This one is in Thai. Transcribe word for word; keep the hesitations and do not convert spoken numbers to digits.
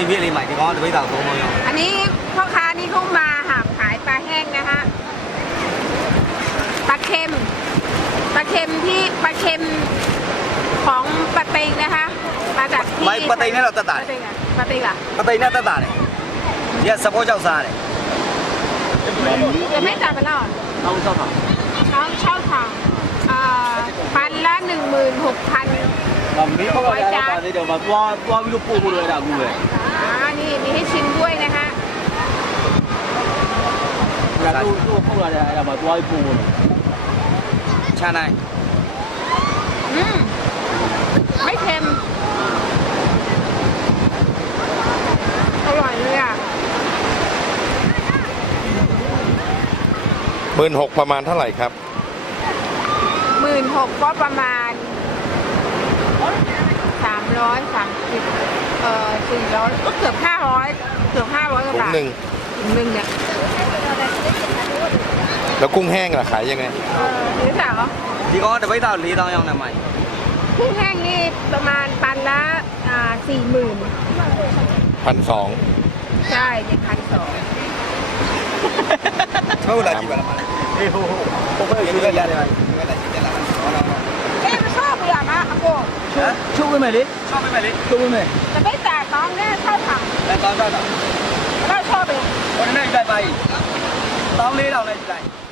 လေးပြည့်လေးမိုက်ဒီကောင်ကတပိတ်တာသုံးလုံးရောอันนี้พ่อค้านี่เขามาหาขายปลาแห้งนะคะปลาเค็มปลาเค็มที่ปลาเค็มของปลาเต็งนะคะมาจากที่မိုက်ပသိန်းနဲ့တော့တက်တာปลาเต็งอะปลาเต็งอะပသိန်းနဲ့တက်တာတယ်ဒီကစပေါ်ကြောက်စားတယ်จะไม่จ่ายไปแล้วเหรอနောက်ဆောက်တာน้องเช่าทางอ่าพันละหนึ่งหมื่นหกพันမမေးဘောကလည်းပါသေးတယ်မသွားသွားပြီးတော့ပို့ဖို့လွယ်တာကူပဲอ่านี่มีให้ชิมด้วยนะคะဒါသူ့သူ့ပို့လာတယ်အဲ့ဒါမှသွားပြီးပို့ဖို့ချမ်းနိုင်อืมไม่เค็มอร่อยเลยอ่ะหมื่นหกประมาณเท่าไหร่ครับหมื่นหกก็ประมาณสามร้อยสามสิบเอ่อสี่ร้อยก็เกือบห้าร้อยเกือบห้าร้อยกว่าถุงบาทหนึ่งถุงหนึ่งเนี่ยแล้วกุ้งแห้งล่ะขายยังไงเออหรือสาวဒီကောင်ကတပိတ်တာ၄တောင်းရောက်နေမိုက်กุ้งแห้งนี่ประมาณปันละอ่าสี่หมื่นพันสองใช่เป็นพันสองဟုတ်လားကြည့်ပါလားအေးဟိုဟိုဘယ်လိုလဲရတယ်မိုက်ဒီကလာကြည့်တယ်လားဟောတော့เอ๊ะมันชอบเลยอ่ะมะอาโกဟမ်ချုပ်ဝင်မယ်လေချောက်ဝင်မယ်လေချုပ်ဝင်မယ်จะไม่แตกน้องเนี่ยชอบถังအဲတောင်းတောင်းတောင်းแล้วชอบเองဟိုနေ့လိုက်ပါ ਈ တောင်း၄တောင်းနဲ့ကြည့်လိုက်